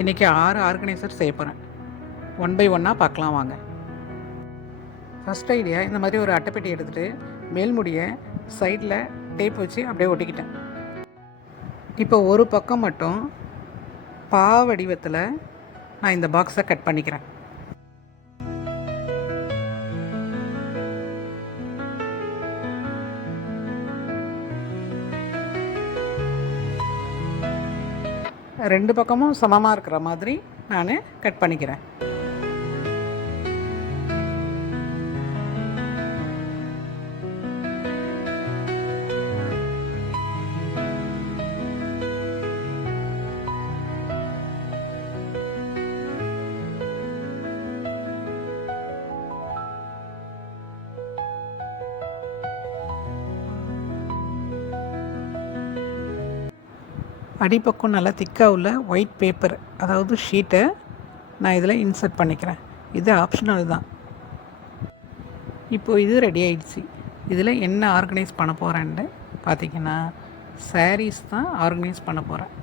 இன்றைக்கி 6 ஆர்கனைசர் செய்ய போகிறேன். ஒன் பை ஒன்னாக பார்க்கலாம் வாங்க. ஃபஸ்ட் ஐடியா, இந்த மாதிரி ஒரு அட்டைப்பெட்டி எடுத்துகிட்டு மேல்முடியை சைடில் டேப் வச்சு அப்படியே ஒட்டிக்கிட்டேன். இப்போ ஒரு பக்கம் மட்டும் பா வடிவத்தில் நான் இந்த பாக்ஸை கட் பண்ணிக்கிறேன். ரெண்டு பக்கமும் சமமாக இருக்கிற மாதிரி நான் கட் பண்ணிக்கிறேன். அடிப்பக்கம் நல்லா திக்காக உள்ள ஒயிட் பேப்பர், அதாவது ஷீட்டை நான் இதில் இன்சர்ட் பண்ணிக்கிறேன். இது ஆப்ஷனல் தான். இப்போது இது ரெடி ஆகிடுச்சு. இதில் என்ன ஆர்கனைஸ் பண்ண போகிறேன்னு பார்த்திங்கன்னா, சாரீஸ் தான் ஆர்கனைஸ் பண்ண போகிறேன்.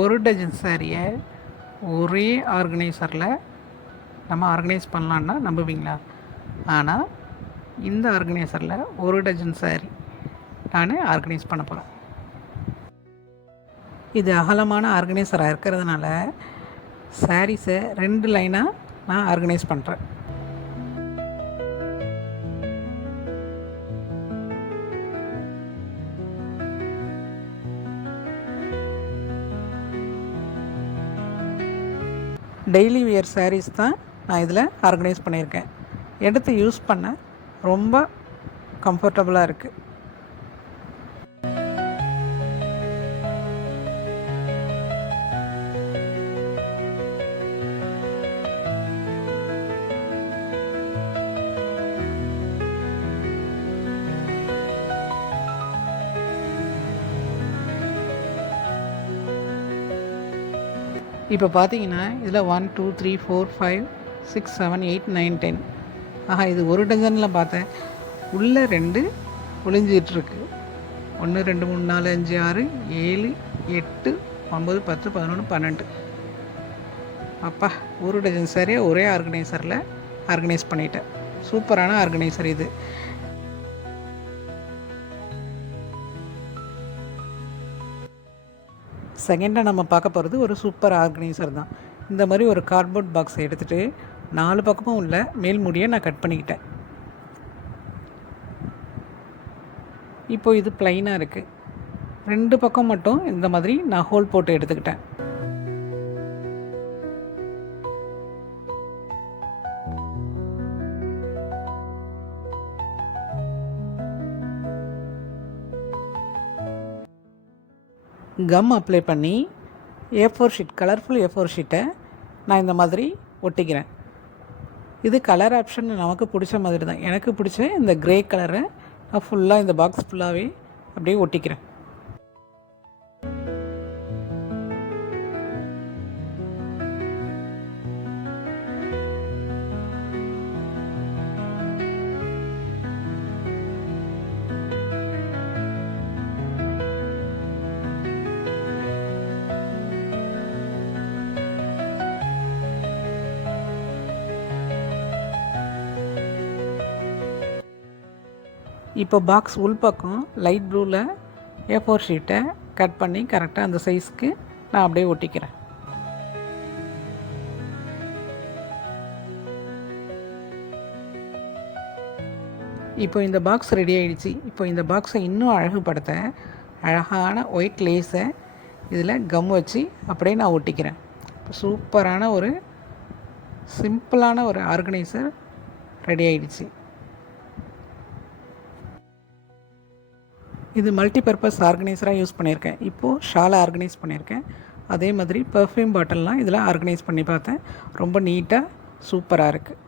ஒரு டஜன் சாரியை ஒரே ஆர்கனைசரில் நம்ம ஆர்கனைஸ் பண்ணலான்னா நம்புவீங்களா? ஆனால் இந்த ஆர்கனைசரில் ஒரு டஜன் சாரி நான் ஆர்கனைஸ் பண்ண போகிறேன். இது அகலமான ஆர்கனைசராக இருக்கிறதுனால சாரீஸை 2 லைனாக நான் ஆர்கனைஸ் பண்ணுறேன். டெய்லி வியர் சாரீஸ் தான் நான் இதில் ஆர்கனைஸ் பண்ணியிருக்கேன். எடுத்து யூஸ் பண்ண ரொம்ப கம்ஃபர்டபுளாக இருக்குது. இப்போ பார்த்தீங்கன்னா இதில் 1 2 3 4 5 6 7 8 9 10. இது ஒரு டஜனில் பார்த்தேன். உள்ளே 2 ஒளிஞ்சிகிட்ருக்கு. 1 2 3 4 5 6 7 8 9 10 11 12. அப்பா, ஒரு டஜன் சரியாக ஒரே ஆர்கனைசரில் ஆர்கனைஸ் பண்ணிட்டேன். சூப்பரான ஆர்கனைசர் இது. செகண்டாக நம்ம பார்க்க போகிறது ஒரு சூப்பர் ஆர்கனைசர் தான். இந்த மாதிரி ஒரு கார்ட்போர்ட் பாக்ஸை எடுத்துகிட்டு 4 பக்கமும் உள்ள மேல் முடியை நான் கட் பண்ணிக்கிட்டேன். இப்போ இது ப்ளைனாக இருக்குது. 2 பக்கம் மட்டும் இந்த மாதிரி நான் ஹோல் போட்டு எடுத்துக்கிட்டேன். கம் அப்ளை பண்ணி A4 ஷீட், கலர்ஃபுல் A4 ஷீட்டை நான் இந்த மாதிரி ஒட்டிக்கிறேன். இது கலர் ஆப்ஷன் நமக்கு பிடிச்ச மாதிரி தான். எனக்கு பிடிச்ச இந்த க்ரே கலரை நான் ஃபுல்லாக இந்த பாக்ஸ் ஃபுல்லாகவே அப்படியே ஒட்டிக்கிறேன். இப்போ பாக்ஸ் உள்பக்கம் லைட் ப்ளூவில் A4 ஷீட்டை கட் பண்ணி கரெக்டாக அந்த சைஸ்க்கு நான் அப்படியே ஒட்டிக்கிறேன். இப்போ இந்த பாக்ஸ் ரெடி ஆகிடுச்சு. இப்போ இந்த பாக்ஸை இன்னும் அழகுபடுத்த அழகான ஒயிட் லேஸை இதில் கம் வச்சு அப்படியே நான் ஒட்டிக்கிறேன். சூப்பரான ஒரு சிம்பிளான ஒரு ஆர்கனைசர் ரெடி ஆகிடுச்சு. இது மல்டி பர்பஸ் ஆர்கனைசராக யூஸ் பண்ணியிருக்கேன். இப்போது ஷாலை ஆர்கனைஸ் பண்ணியிருக்கேன். அதே மாதிரி பர்ஃப்யூம் பாட்டில்லாம் இதில் ஆர்கனைஸ் பண்ணி பார்த்தேன். ரொம்ப நீட்டாக சூப்பராக இருக்குது.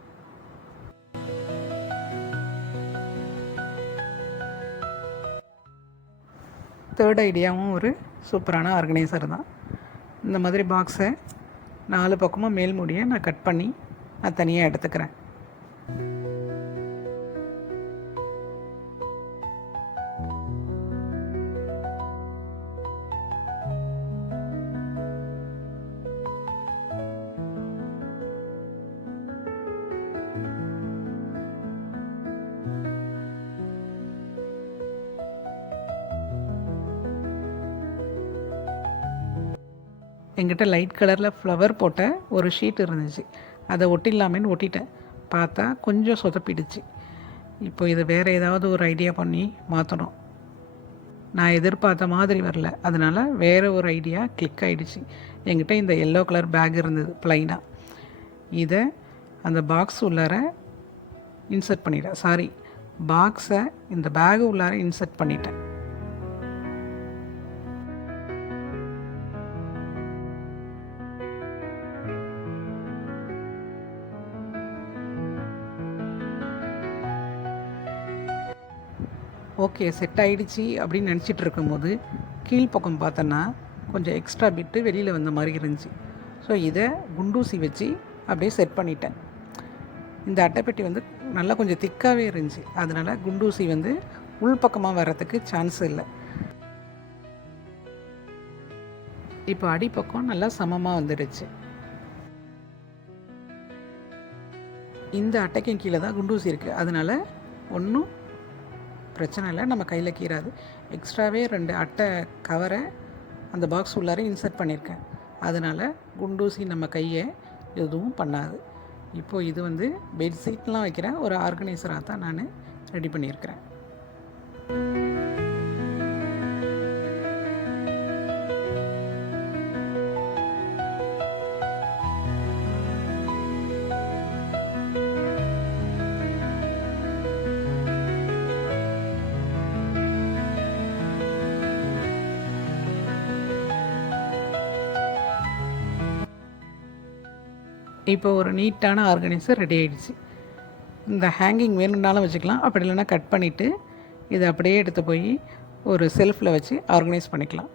தேர்ட் ஐடியாவும் ஒரு சூப்பரான ஆர்கனைசர் தான். இந்த மாதிரி பாக்ஸை 4 பக்கமும் மேல் மூடியை நான் கட் பண்ணி நான் தனியாக எடுத்துக்கிறேன். என்கிட்ட லைட் கலரில் ஃப்ளவர் போட்ட ஒரு ஷீட் இருந்துச்சு, அதை ஒட்டிடலாமேன்னு ஒட்டிட்டேன். பார்த்தா கொஞ்சம் சொதப்பிடுச்சு. இப்போ இதை வேறு ஏதாவது ஒரு ஐடியா பண்ணி மாற்றணும். நான் எதிர்பார்த்த மாதிரி வரல, அதனால் வேறு ஒரு ஐடியா கிளிக் ஆகிடுச்சு. என்கிட்ட இந்த எல்லோ கலர் பேக் இருந்தது ப்ளைனாக. இதை அந்த பாக்ஸ் உள்ளார இன்சர்ட் பண்ணிட்டேன். சாரி, பாக்ஸை இந்த பேகு உள்ளார இன்சர்ட் பண்ணிட்டேன். ஓகே, செட் ஆகிடுச்சி அப்படின்னு நினச்சிட்டு இருக்கும்போது கீழ்ப்பக்கம் பார்த்தோன்னா கொஞ்சம் எக்ஸ்ட்ரா பிட்டு வெளியில் வந்த மாதிரி இருந்துச்சு. ஸோ இதை குண்டூசி வச்சு அப்படியே செட் பண்ணிட்டேன். இந்த அட்டைப்பெட்டி வந்து நல்லா கொஞ்சம் திக்காகவே இருந்துச்சு, அதனால் குண்டூசி வந்து உள்பக்கமாக வர்றதுக்கு சான்ஸ் இல்லை. இப்போ அடிப்பக்கம் நல்லா சமமாக வந்துடுச்சு. இந்த அட்டைக்கும் கீழே தான் குண்டூசி இருக்குது, அதனால் ஒன்றும் பிரச்சனை இல்லை, நம்ம கையில் கீறாது. எக்ஸ்ட்ராவே 2 அட்டை கவரை அந்த பாக்ஸ் உள்ளார இன்சர்ட் பண்ணியிருக்கேன், அதனால் குண்டூசி நம்ம கையை எதுவும் பண்ணாது. இப்போது இது வந்து பெட்ஷீட்லாம் வைக்கிற ஒரு ஆர்கனைசராக தான் நான் ரெடி பண்ணியிருக்கிறேன். இப்போ ஒரு நீட்டான ஆர்கனைசர் ரெடி ஆகிடுச்சு. இந்த ஹேங்கிங் வேணும்னாலும் வச்சுக்கலாம், அப்படி இல்லைன்னா கட் பண்ணிவிட்டு இதை அப்படியே எடுத்து போய் ஒரு செல்ஃபில் வச்சு ஆர்கனைஸ் பண்ணிக்கலாம்.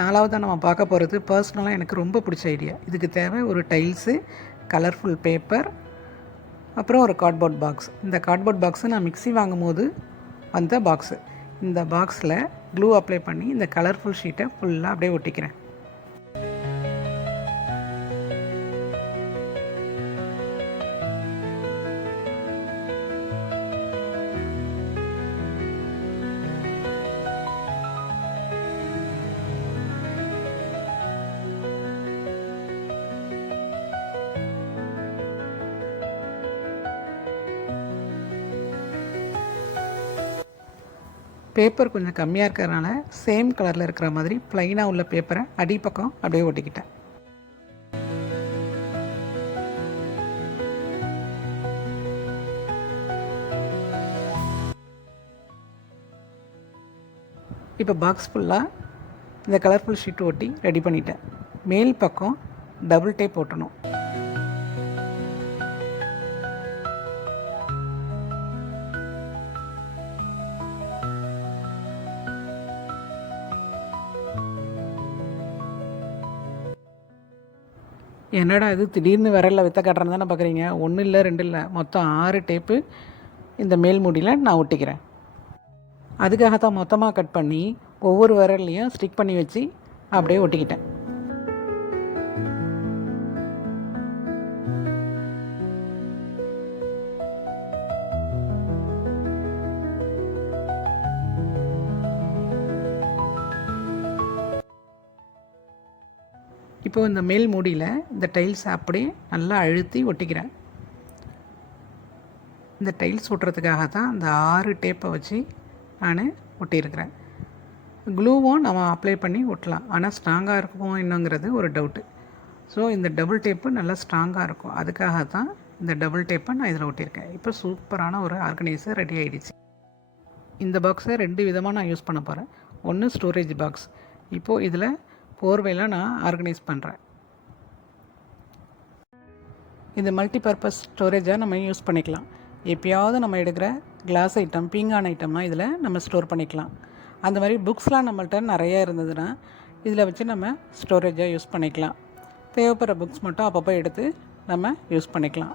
நாலாவதாக நம்ம பார்க்க போகிறது பர்சனலாக எனக்கு ரொம்ப பிடிச்ச ஐடியா. இதுக்கு தேவை ஒரு டைல்ஸு, கலர்ஃபுல் பேப்பர், அப்புறம் ஒரு கார்ட்போர்ட் பாக்ஸ். இந்த கார்ட்போர்ட் பாக்ஸு நான் மிக்ஸி வாங்கும் போது வந்த பாக்ஸு. இந்த பாக்ஸில் க்ளூ அப்ளை பண்ணி இந்த கலர்ஃபுல் ஷீட்டை ஃபுல்லாக அப்படியே ஒட்டிக்கிறேன். பேப்பர் கொஞ்சம் கம்மியாக இருக்கிறதுனால சேம் கலரில் இருக்கிற மாதிரி ப்ளைனாக உள்ள பேப்பரை அடிப்பக்கம் அப்படியே ஒட்டிக்கிட்டேன். இப்போ பாக்ஸ் ஃபுல்லாக இந்த கலர்ஃபுல் ஷீட் ஒட்டி ரெடி பண்ணிட்டேன். மேல் பக்கம் டபுள் டேப் ஒட்டணும். என்னடா இது திடீர்னு விரலில் வித்த காட்டுறேன்னு தானே பார்க்குறீங்க? 1 இல்லை 2 இல்லை, மொத்தம் 6 டேப்பு இந்த மேல் மூடியில் நான் ஒட்டிக்கிறேன். அதுக்காகத்தான் மொத்தமாக கட் பண்ணி ஒவ்வொரு விரல்லையும் ஸ்டிக் பண்ணி வச்சு அப்படியே ஒட்டிக்கிட்டேன். இப்போது இந்த மேல் மூடியில் இந்த டைல்ஸ் அப்படியே நல்லா அழுத்தி ஒட்டிக்கிறேன். இந்த டைல்ஸ் ஒட்டுறதுக்காக தான் அந்த 6 டேப்பை வச்சு நான் ஒட்டியிருக்கிறேன். க்ளூவும் நம்ம அப்ளை பண்ணி ஒட்டலாம், ஆனால் ஸ்ட்ராங்காக இருக்குமோ என்னங்கிறது ஒரு டவுட்டு. ஸோ இந்த டபுள் டேப்பு நல்லா ஸ்ட்ராங்காக இருக்கும், அதுக்காக தான் இந்த டபுள் டேப்பை நான் இதில் ஒட்டியிருக்கேன். இப்போ சூப்பரான ஒரு ஆர்கனைசர் ரெடி ஆகிடுச்சு. இந்த பாக்ஸை 2 விதமாக நான் யூஸ் பண்ண போகிறேன். ஒன்று ஸ்டோரேஜ் பாக்ஸ். இப்போது இதில் போர்வையில் நான் ஆர்கனைஸ் பண்ணுறேன். இந்த மல்டி பர்பஸ் ஸ்டோரேஜாக நம்ம யூஸ் பண்ணிக்கலாம். எப்போயாவது நம்ம எடுக்கிற கிளாஸ் ஐட்டம், பீங்கான ஐட்டம்லாம் இதில் நம்ம ஸ்டோர் பண்ணிக்கலாம். அந்த மாதிரி புக்ஸ்லாம் நம்மள்ட்ட நிறையா இருந்ததுன்னா இதில் வச்சு நம்ம ஸ்டோரேஜாக யூஸ் பண்ணிக்கலாம். தேவைப்படுற புக்ஸ் மட்டும் அப்பப்போ எடுத்து நம்ம யூஸ் பண்ணிக்கலாம்.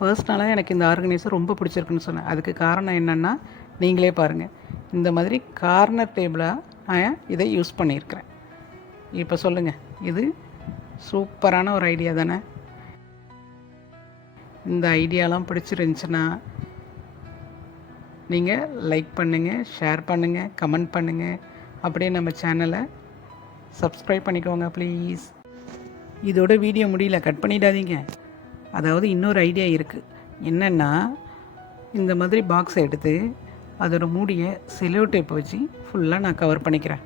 பர்சனலாக எனக்கு இந்த ஆர்கனைசர் ரொம்ப பிடிச்சிருக்குன்னு சொன்னேன். அதுக்கு காரணம் என்னென்னா நீங்களே பாருங்கள், இந்த மாதிரி கார்னர் டேபிளாக நான் இதை யூஸ் பண்ணியிருக்கிறேன். இப்போ சொல்லுங்கள், இது சூப்பரான ஒரு ஐடியா தானே? இந்த ஐடியாலாம் பிடிச்சிருந்துச்சுன்னா நீங்கள் லைக் பண்ணுங்கள், ஷேர் பண்ணுங்கள், கமெண்ட் பண்ணுங்கள். அப்படியே நம்ம சேனலை சப்ஸ்கிரைப் பண்ணிக்கோங்க ப்ளீஸ். இதோட வீடியோ முடியல, கட் பண்ணிடாதீங்க. அதாவது இன்னொரு ஐடியா இருக்குது. என்னென்னா, இந்த மாதிரி பாக்ஸை எடுத்து அதோட மூடியை செலோ டேப் வச்சு ஃபுல்லாக நான் கவர் பண்ணிக்கிறேன்.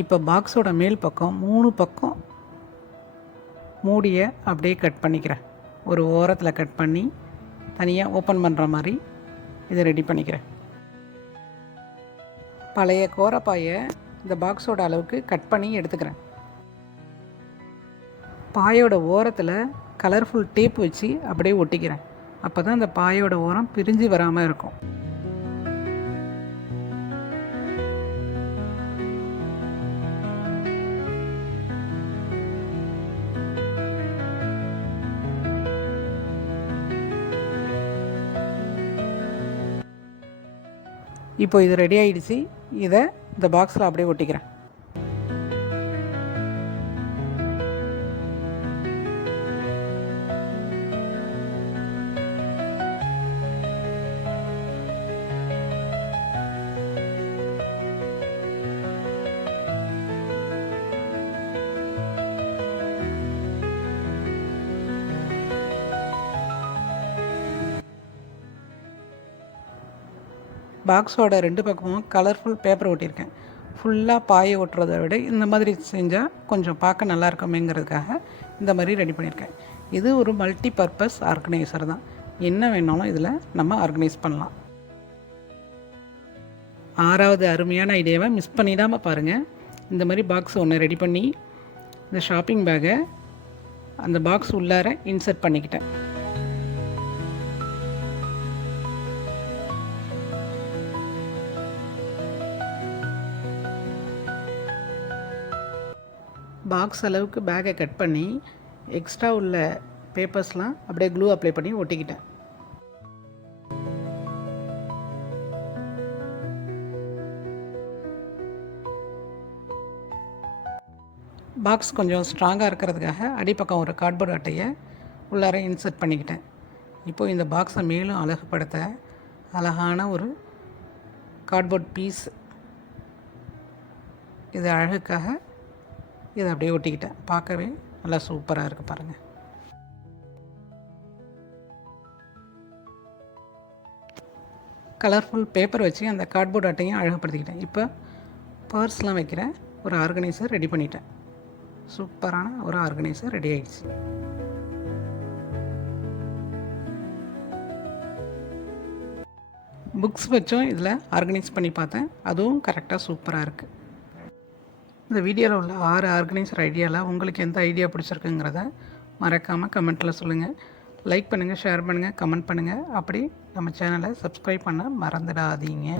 இப்போ பாக்ஸோட மேல் பக்கம் 3 பக்கம் மூடியை அப்படியே கட் பண்ணிக்கிறேன். ஒரு ஓரத்தில் கட் பண்ணி தனியாக ஓப்பன் பண்ணுற மாதிரி இதை ரெடி பண்ணிக்கிறேன். பழைய கோரப்பாயை இந்த பாக்ஸோட அளவுக்கு கட் பண்ணி எடுத்துக்கிறேன். பாயோட ஓரத்தில் கலர்ஃபுல் டேப் வச்சு அப்படியே ஒட்டிக்கிறேன். அப்போ தான் அந்த பாயோட ஓரம் பிரிஞ்சு வராமல் இருக்கும். இப்போ இது ரெடி ஆகிடுச்சு. இதை இந்த பாக்ஸில் அப்படியே ஒட்டிக்கிறேன். பாக்ஸோட 2 பக்கமும் கலர்ஃபுல் பேப்பர் ஒட்டியிருக்கேன். ஃபுல்லாக பாயை ஒட்டுறதை விட இந்த மாதிரி செஞ்சால் கொஞ்சம் பார்க்க நல்லா இருக்குமேங்கிறதுக்காக இந்த மாதிரி ரெடி பண்ணியிருக்கேன். இது ஒரு மல்டி பர்பஸ் ஆர்கனைசர் தான். என்ன வேணாலும் இதில் நம்ம ஆர்கனைஸ் பண்ணலாம். 6வது அருமையான ஐடியாவை மிஸ் பண்ணிடாமல் பாருங்கள். இந்த மாதிரி பாக்ஸ் ஒன்று ரெடி பண்ணி இந்த ஷாப்பிங் பேக்கை அந்த பாக்ஸ் உள்ளார இன்சர்ட் பண்ணிக்கிட்டேன். பாக்ஸ் அளவுக்கு பேக்கை கட் பண்ணி எக்ஸ்ட்ரா உள்ள பேப்பர்ஸ்லாம் அப்படியே க்ளூ அப்ளை பண்ணி ஒட்டிக்கிட்டேன். பாக்ஸ் கொஞ்சம் ஸ்ட்ராங்காக இருக்கிறதுக்காக அடிப்பக்கம் ஒரு கார்ட்போர்ட் அட்டையை உள்ளார இன்சர்ட் பண்ணிக்கிட்டேன். இப்போது இந்த பாக்ஸை மேலும் அழகுபடுத்த அழகான ஒரு கார்ட்போர்ட் பீஸ், இது அழகுக்காக இதை அப்படியே ஒட்டிக்கிட்டேன். பார்க்கவே நல்லா சூப்பராக இருக்குது பாருங்கள். கலர்ஃபுல் பேப்பர் வச்சு அந்த கார்ட்போர்ட் அட்டையும் அழகுப்படுத்திக்கிட்டேன். இப்போ பர்ஸ்லாம் வைக்கிற ஒரு ஆர்கனைசர் ரெடி பண்ணிட்டேன். சூப்பரான ஒரு ஆர்கனைசர் ரெடி ஆகிடுச்சு. புக்ஸ் வச்சும் இதில் ஆர்கனைஸ் பண்ணி பார்த்தேன். அதுவும் கரெக்டாக சூப்பராக இருக்குது. இந்த வீடியோவில் உள்ள 6 ஆர்கனைசர் ஐடியாவில் உங்களுக்கு எந்த ஐடியா பிடிச்சிருக்குங்கிறத மறக்காமல் கமெண்ட்டில் சொல்லுங்கள். லைக் பண்ணுங்கள், ஷேர் பண்ணுங்கள், கமெண்ட் பண்ணுங்கள். அப்படி நம்ம சேனலை சப்ஸ்கிரைப் பண்ண மறந்துடாதீங்க.